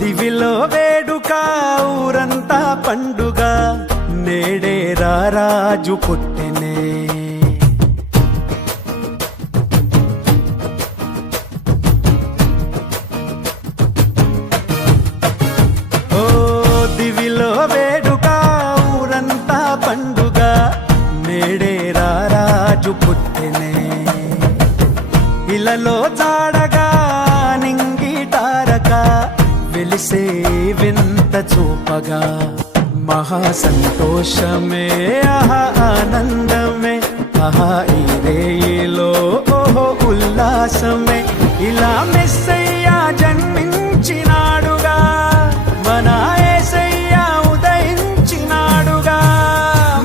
దివిలో వేడుక ఊరంతా పండుగ నేడే రారాజు పుట్టెనే ఓ దివిలో వేడుక ఊరంతా పండుగ నేడే రారాజు పుట్టెనే ఇలలో జాడగా నింగిటారక వెలిసే వింత చూపగా మహా సంతోషమే ఆహా ఆనందమే ఆహా ఈ రేయిలో ఓహో ఉల్లాసమే ఇలా మెస్సయ్యా జన్మించినాడుగా మన యేసయ్యా ఉదయించినాడుగా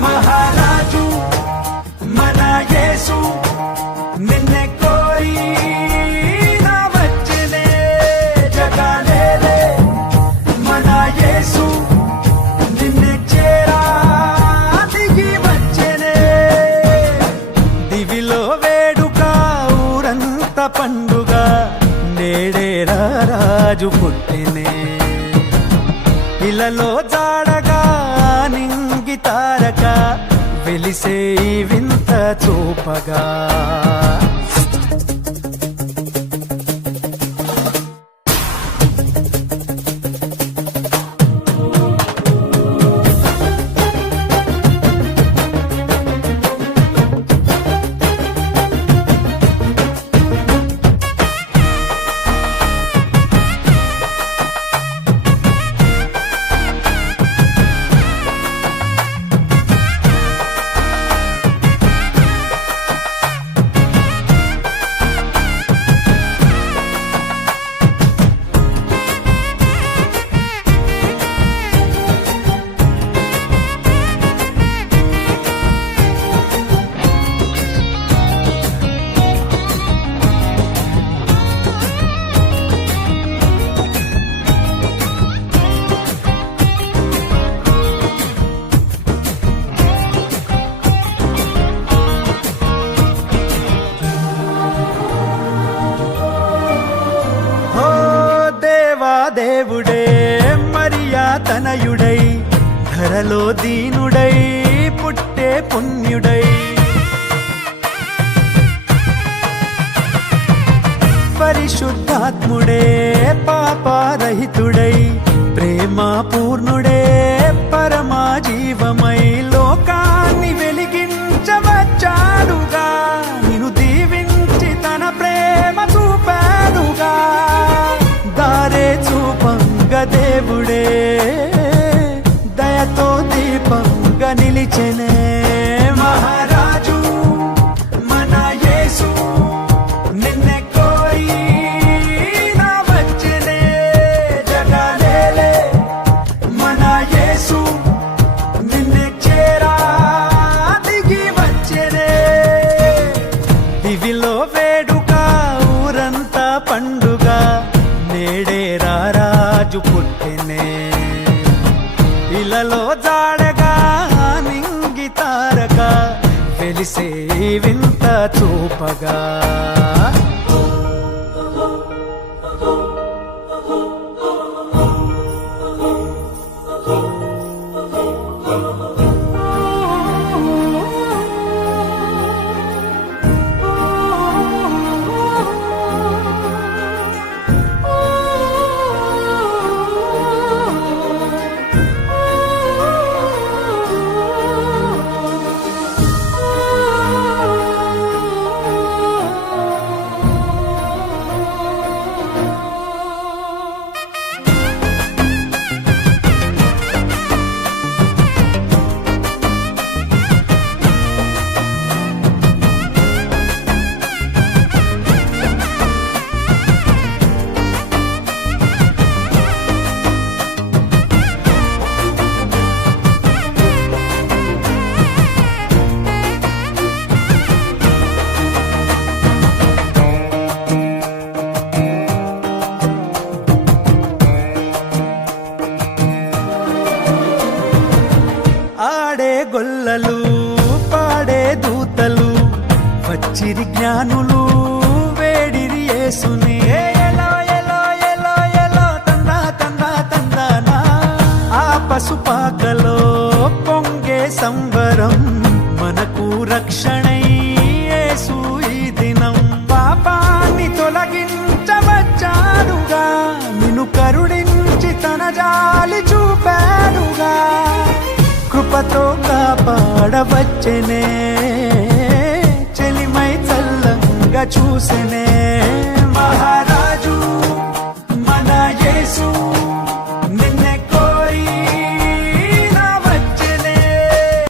మహారాజు మన యేసు నిన్నే కోరి నా వచ్చెనే జగాలేలే మన యేసు నిన్నే చేరా దిగి వచ్చెనే దివిలో వేడుక ఊరంతా పండుగ నేడే రారాజు పుట్టెనే ఇలలో జాడగా నింగి తారక వెలిసే ఈ వింత చూపగా దేవుడే మరియా తనయుడై ధరలో దీనుడై పుట్టే పుణ్యుడై పరిశుద్ధాత్ముడే పాపరహితుడై ప్రేమ పూర్ణుడే పరమా జీవమై లోకాన్ని వెలిగించవచ్చాడుగా నిన్ను దీవించి తన ప్రేమ చూపాడుగా దారే చూపంగా దేవుడే దయతో దీపంగా నిలిచెనే మహారాజు మన యేసు నిన్నే కోరి నా వచ్చెనే జగాలేలే మన యేసు నిన్నే చేరా దిగి వచ్చెనే దివిలో వేడుక ఊరంతా పండుగ నేడే రారాజు పుట్టెనే ఇలలో జాడగా నింగి తారక వెలిసే వింత చూపగా గొల్లలు పాడే దూతలు వచ్చిరి జ్ఞానులు వేడిరి యేసుని ఎలో ఎలో ఎలో ఎలో తందా తందా తందానా ఆ పసుపాకలో పొంగే సంబరం మనకు రక్షణై యేసు ఈ దినం పాపాన్ని తొలగించవచ్చాడుగా నిన్ను కరుణించి తన జాలి చూపాడుగా కృపతో కాపాడవచ్చనే చెలిమై చల్లంగా చూసెనే